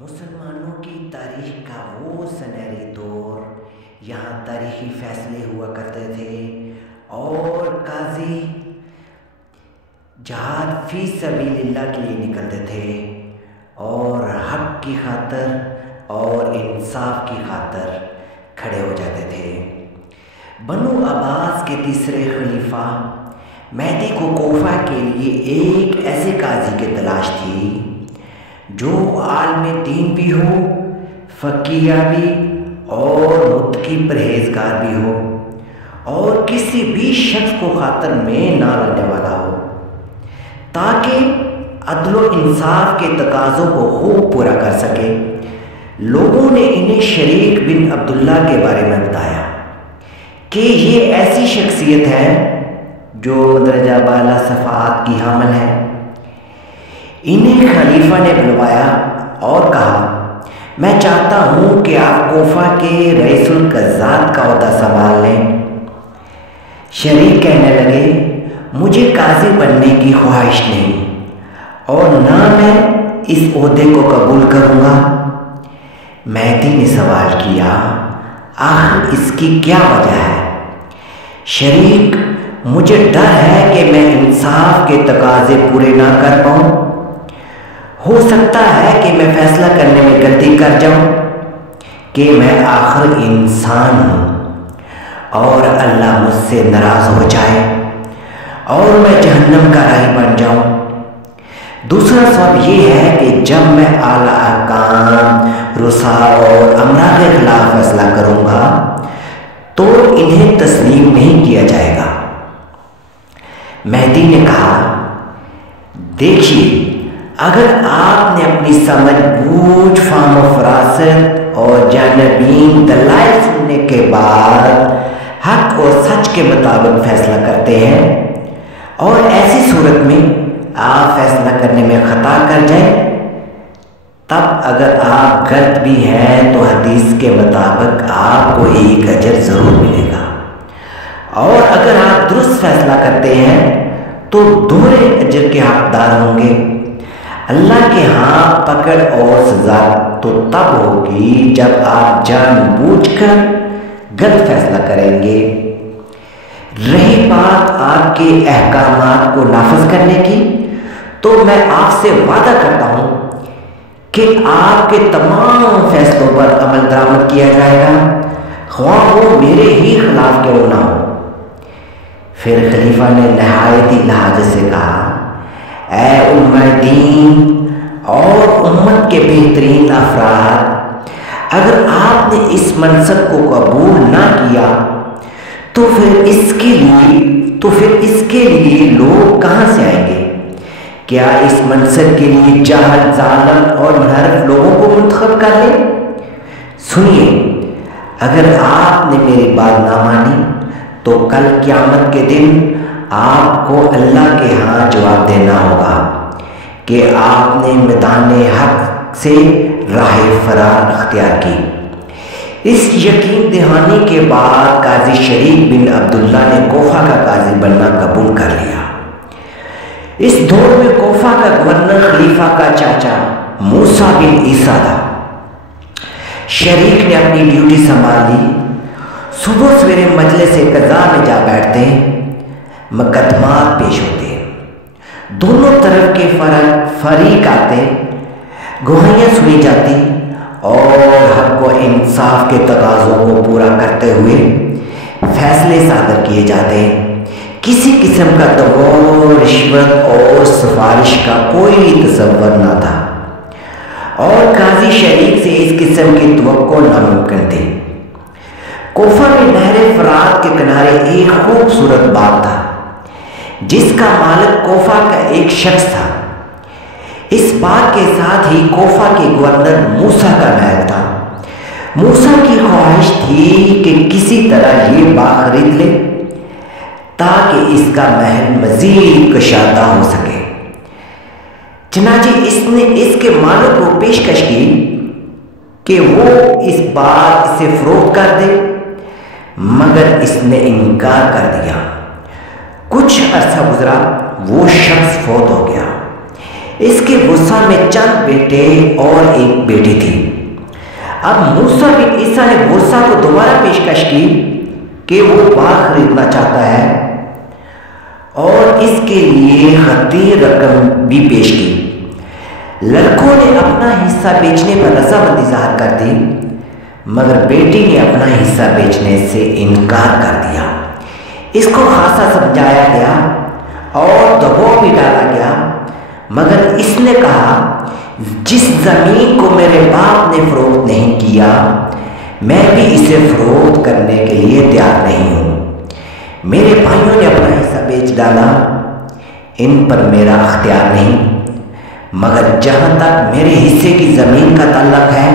مسلمانوں کی تاریخ کا وہ سنہری دور، یہاں تاریخی فیصلے ہوا کرتے تھے اور قاضی جہاد فی سبیل اللہ کے لیے نکلتے تھے اور حق کی خاطر اور انصاف کی خاطر کھڑے ہو جاتے تھے۔ بنو عباس کے تیسرے خلیفہ مہدی کو کوفہ کے لیے ایک ایسے قاضی کی تلاش تھی جو عالم دین بھی ہو، فقیہ بھی اور متقی پرہیزگار بھی ہو اور کسی بھی شخص کو خاطر میں نہ لانے والا ہو، تاکہ عدل و انصاف کے تقاضوں کو خوب پورا کر سکے۔ لوگوں نے انہیں شریک بن عبداللہ کے بارے میں بتایا کہ یہ ایسی شخصیت ہے جو مندرجہ بالا صفات کی حامل ہے۔ انہیں خلیفہ نے بلوایا اور کہا، میں چاہتا ہوں کہ آپ کوفہ کے رئیس القضات کا عہدہ سنبھال لیں۔ شریک کہنے لگے، مجھے قاضی بننے کی خواہش نہیں اور نہ میں اس عہدے کو قبول کروں گا۔ مہدی نے سوال کیا، آخر اس کی کیا وجہ ہے؟ شریک، مجھے ڈر ہے کہ میں انصاف کے تقاضے پورے نہ کر پاؤں۔ ہو سکتا ہے کہ میں فیصلہ کرنے میں غلطی کر جاؤں کہ میں آخر انسان ہوں اور اللہ مجھ سے ناراض ہو جائے اور میں جہنم کا راہی بن جاؤں۔ دوسرا سبب یہ ہے کہ جب میں اعلیٰ حکام، رؤساء اور امراء کے خلاف فیصلہ کروں گا تو انہیں تسلیم نہیں کیا جائے گا۔ مہدی نے کہا، دیکھیے، اگر آپ نے اپنی سمجھ بوجھ، فہم و فراست اور جانبین دلائل سننے کے بعد حق اور سچ کے مطابق فیصلہ کرتے ہیں اور ایسی صورت میں آپ فیصلہ کرنے میں خطا کر جائیں، تب اگر آپ غلط بھی ہیں تو حدیث کے مطابق آپ کو ایک اجر ضرور ملے گا، اور اگر آپ درست فیصلہ کرتے ہیں تو دوہرے اجر کے حقدار ہوں گے۔ اللہ کے ہاں پکڑ اور سزا تو تب ہوگی جب آپ جان بوجھ کر غلط فیصلہ کریں گے۔ رہی بات آپ کے احکامات کو نافذ کرنے کی، تو میں آپ سے وعدہ کرتا ہوں کہ آپ کے تمام فیصلوں پر عمل درآمد کیا جائے گا، خواہ وہ میرے ہی خلاف کیوں نہ ہو۔ پھر خلیفہ نے نہایت ہی لہجے سے کہا، اے امہ دین اور امت کے بہترین افراد، اگر آپ نے اس منصب کو قبول نہ کیا تو پھر اس کے لیے لوگ کہاں سے آئیں گے؟ کیا اس منصب کے لیے جاہل، ظالم اور منحرف لوگوں کو منتخب کر لیں؟ سنیے، اگر آپ نے میری بات نہ مانی تو کل قیامت کے دن آپ کو اللہ کے ہاں جواب دینا ہوگا کہ آپ نے میدان حق سے راہ فرار اختیار کی۔ اس یقین دہانی کے بعد قاضی شریک بن عبداللہ نے کوفہ کا قاضی بننا قبول کر لیا۔ اس دور میں کوفہ کا گورنر خلیفہ کا چاچا موسیٰ بن عیسیٰ تھا۔ شریک نے اپنی ڈیوٹی سنبھال لی۔ صبح سویرے مجلس قضا میں جا بیٹھتے، مقدمات پیش ہوتے، دونوں طرف کے فریق آتے، گواہیاں سنی جاتی اور حق و انصاف کے تقاضوں کو پورا کرتے ہوئے فیصلے صادر کیے جاتے۔ کسی قسم کا دباؤ، رشوت اور سفارش کا کوئی تصور نہ تھا اور قاضی شریک سے اس قسم کی توقع ناممکن تھی۔ کوفہ میں نہر فرات کے کنارے ایک خوبصورت باغ تھا جس کا مالک کوفہ کا ایک شخص تھا۔ اس باغ کے ساتھ ہی کوفہ کے گورنر موسیٰ کا محل تھا۔ موسیٰ کی خواہش تھی کہ کسی طرح یہ باغ خرید لے تاکہ اس کا محل مزید کشادہ ہو سکے۔ چنانچہ اس نے اس کے مالک کو پیشکش کی کہ وہ اس باغ سے فروخت کر دے، مگر اس نے انکار کر دیا۔ کچھ عرصہ گزرا، وہ شخص فوت ہو گیا۔ اس کے وسع میں چند بیٹے اور ایک بیٹی تھی۔ اب موسیٰ بن عیسیٰ نے وسع کو دوبارہ پیشکش کی کہ وہ باغ خریدنا چاہتا ہے اور اس کے لیے خطی رقم بھی پیش کی۔ لڑکوں نے اپنا حصہ بیچنے پر رضامندی ظاہر کر دی، مگر بیٹی نے اپنا حصہ بیچنے سے انکار کر دیا۔ اس کو خاصا سمجھایا گیا اور دباؤ بھی ڈالا گیا، مگر اس نے کہا جس زمین کو میرے باپ نے فروخت نہیں کیا میں بھی اسے فروخت کرنے کے لیے تیار نہیں ہوں۔ میرے بھائیوں نے اپنا حصہ بیچ ڈالا، ان پر میرا اختیار نہیں، مگر جہاں تک میرے حصے کی زمین کا تعلق ہے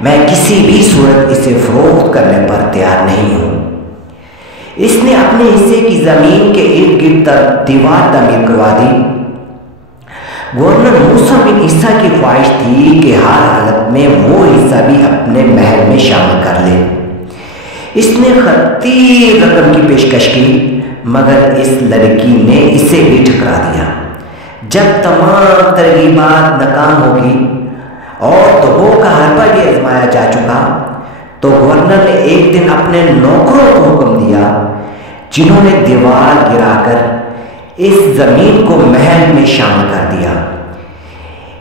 میں کسی بھی صورت اسے فروخت کرنے پر تیار نہیں ہوں۔ اس نے اپنے حصے کی زمین کے ارد گرد دیوار تعمیر کروا دی۔ گورنر موسیٰ بن عیسیٰ کی خواہش تھی کہ ہر حالت میں وہ حصہ بھی اپنے محل میں شامل کر لے۔ اس نے خطی رقم کی پیشکش کی، مگر اس لڑکی نے اسے بھی ٹھکرا دیا۔ جب تمام ترغیبات ناکام ہوگی اور دباؤ کا حربہ بھی آزمایا جا چکا تو گورنر نے ایک دن اپنے نوکروں کو حکم دیا جنہوں نے دیوار گرا کر اس زمین کو محل میں شامل کر دیا۔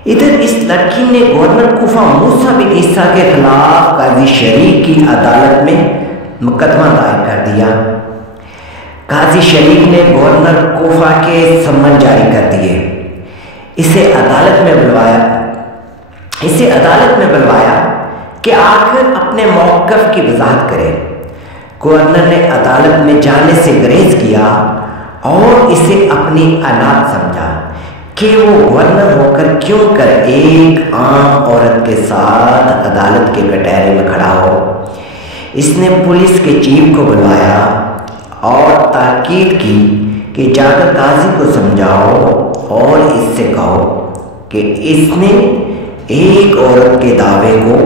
ادھر اس لڑکی نے گورنر کوفہ موسیٰ بن عیسیٰ کے خلاف قاضی شریک کی عدالت میں مقدمہ دائر کر دیا۔ قاضی شریک نے گورنر کوفہ کے سمن جاری کر دیے۔ اسے عدالت میں بلوایا کہ آخر اپنے موقف کی وضاحت کرے۔ گورنر نے عدالت میں جانے سے گریز کیا اور اسے اپنی عناد سمجھا کہ وہ گورنر ہو کر کیوں کر ایک عام عورت کے ساتھ عدالت کے کٹہرے میں کھڑا ہو۔ اس نے پولیس کے چیف کو بلوایا اور تاکید کی کہ جا کر قاضی کو سمجھاؤ اور اس سے کہو کہ اس نے ایک عورت کے دعوے کو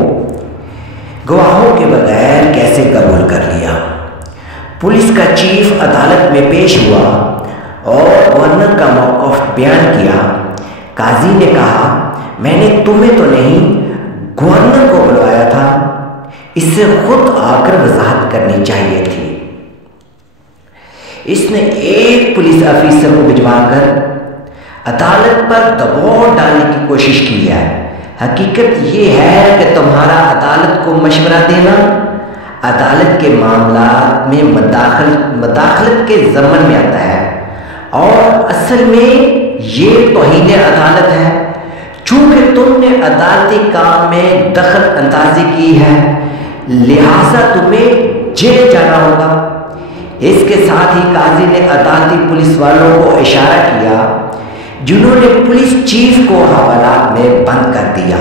گواہوں کے بغیر کیسے قبول کر لیا۔ پولیس کا چیف عدالت میں پیش ہوا اور گورنر کا موقف بیان کیا۔ قاضی نے کہا میں نے تمہیں تو نہیں گورنر کو بلوایا تھا، اس سے خود آ کر وضاحت کرنی چاہیے تھی۔ اس نے ایک پولیس افیسر کو بھجوا کر عدالت پر دباؤ ڈالنے کی کوشش کی ہے۔ حقیقت یہ ہے کہ تمہارا عدالت کو مشورہ دینا عدالت کے معاملات میں مداخلت کے ضمن میں آتا ہے اور اصل میں یہ توہین عدالت ہے۔ چونکہ تم نے عدالتی کام میں دخل اندازی کی ہے لہٰذا تمہیں جیل جانا ہوگا۔ اس کے ساتھ ہی قاضی نے عدالتی پولیس والوں کو اشارہ کیا جنہوں نے پولیس چیف کو حوالات میں بند کر دیا۔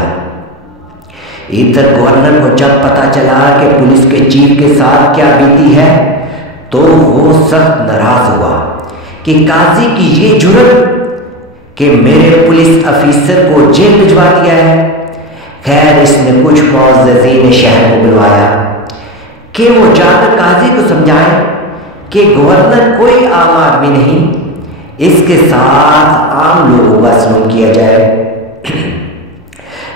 ادھر گورنر کو جب پتہ چلا کہ پولیس کے چیف کے ساتھ کیا بیتی ہے تو وہ سخت ناراض ہوا کہ قاضی کی یہ جرأت کہ میرے پولیس افیسر کو جیل بھجوا دیا ہے۔ خیر اس نے کچھ معززین شہر کو بلوایا کہ وہ جا کر قاضی کو سمجھائے کہ گورنر کوئی عام آدمی نہیں، اس کے ساتھ عام لوگوں کا سلوک کیا جائے،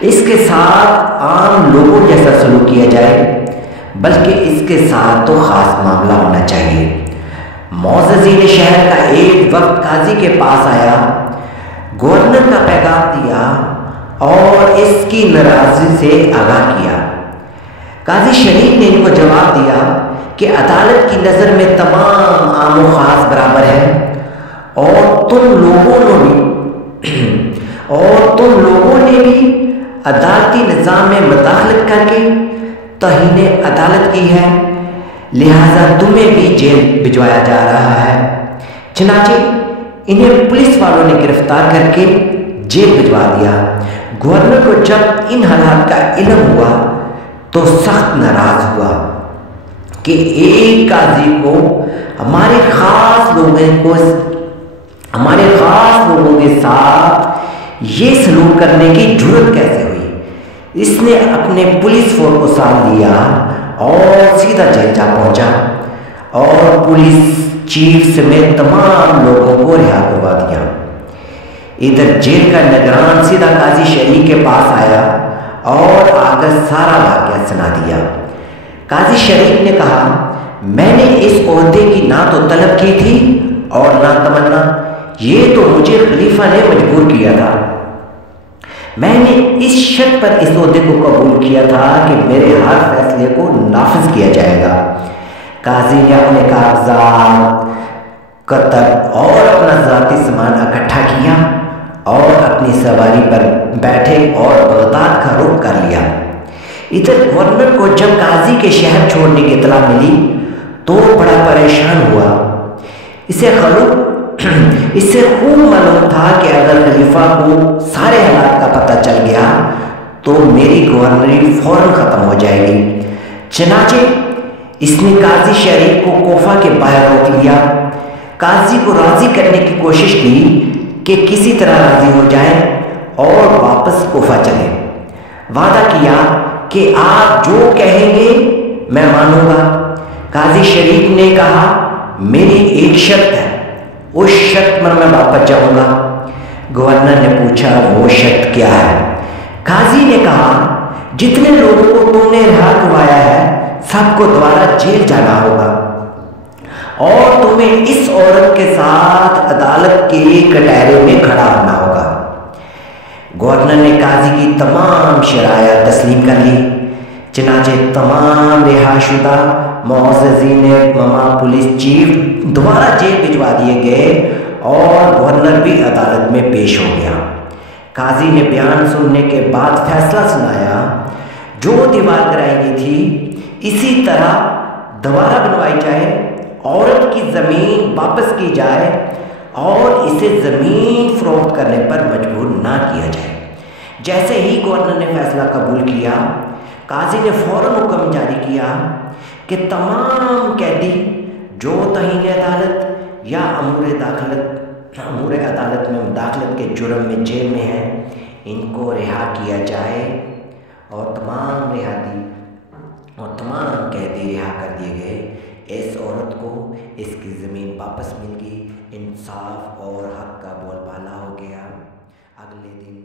اس کے ساتھ عام لوگوں جیسا سلوک کیا جائے، بلکہ اس کے ساتھ تو خاص معاملہ ہونا چاہیے۔ معززین شہر کا ایک وقت قاضی کے پاس آیا، گورنر کا پیغام دیا اور اس کی ناراضی سے آگاہ کیا۔ قاضی شریف نے ان کو جواب دیا کہ عدالت کی نظر میں تمام عام و خاص برابر ہیں اور تم لوگوں نے بھی عدالتی نظام میں مداخلت کر کے توہین عدالت کی ہے، لہٰذا تمہیں بھی جیل بھجوایا جا رہا ہے۔ چنانچہ انہیں پولیس والوں نے گرفتار کر کے جیل بھجوا دیا۔ گورنر کو جب ان حالات کا علم ہوا تو سخت ناراض ہوا کہ ایک قاضی کو ہمارے خاص لوگوں کے ساتھ یہ سلوک کرنے کی جرأت کیسے ہوئی۔ اس نے اپنے پولیس فورس کو ساتھ لیا اور سیدھا جیل جا پہنچا اور پولیس چیف سمیت تمام لوگوں کو رہا کروا دیا۔ ادھر جیل کا نگران سیدھا قاضی شریک کے پاس آیا اور آ کر سارا واقعہ سنا دیا۔ قاضی شریک نے کہا، میں نے اس عہدے کی نہ تو طلب کی تھی اور نہ تمنا، یہ تو مجھے خلیفہ نے مجبور کیا تھا۔ میں نے اس شرط پر اس عہدے کو قبول کیا تھا کہ میرے ہر فیصلے کو نافذ کیا جائے گا۔ قاضی نے اپنے کاغذات، کتب اور اپنا ذاتی سامان اکٹھا کیا اور اپنی سواری پر بیٹھے اور بغداد کا رخ کر لیا۔ ادھر گورنر کو جب قاضی کے شہر چھوڑنے کی اطلاع ملی تو بڑا پریشان ہوا۔ اس سے خوب معلوم تھا کہ اگر خلیفہ کو سارے حالات کا پتہ چل گیا تو میری گورنری فوراً ختم ہو جائے گی۔ چنانچہ اس نے قاضی شریک کو کوفہ کے باہر روک لیا۔ قاضی کو راضی کرنے کی کوشش کی کہ کسی طرح راضی ہو جائیں اور واپس کوفہ چلے۔ وعدہ کیا کہ آپ جو کہیں گے میں مانوں گا۔ قاضی شریک نے کہا، میری ایک شرط ہے، اس شرط پر میں واپس جاؤں گا۔ گورنر نے پوچھا، وہ شرط کیا ہے؟ قاضی نے کہا، جتنے لوگوں کو تم نے رہا کروایا ہے سب کو دوبارہ جیل جانا ہوگا اور تمہیں اس عورت کے ساتھ عدالت کے کٹہرے میں کھڑا ہونا ہوگا۔ گورنر نے قاضی کی تمام شرائط تسلیم کر لی۔ چنانچہ تمام رہا شدہ معززین پولیس چیف دوبارہ جیل بھجوا دیے گئے اور گورنر بھی عدالت میں پیش ہو گیا۔ قاضی نے بیان سننے کے بعد فیصلہ سنایا، جو دیوار کرائی گئی تھی اسی طرح دوبارہ بنوائی جائے، عورت کی زمین واپس کی جائے اور اسے زمین فروخت کرنے پر مجبور نہ کیا جائے۔ جیسے ہی گورنر نے فیصلہ قبول کیا، قاضی نے فوراً حکم جاری کیا کہ تمام قیدی جو توہین عدالت یا امور عدالت میں مداخلت کے جرم میں جیل میں ہیں ان کو رہا کیا جائے اور تمام قیدی رہا کر دیے گئے۔ اس عورت کو اس کی زمین واپس مل گئی، انصاف اور حق کا بول بالا ہو گیا۔ اگلے دن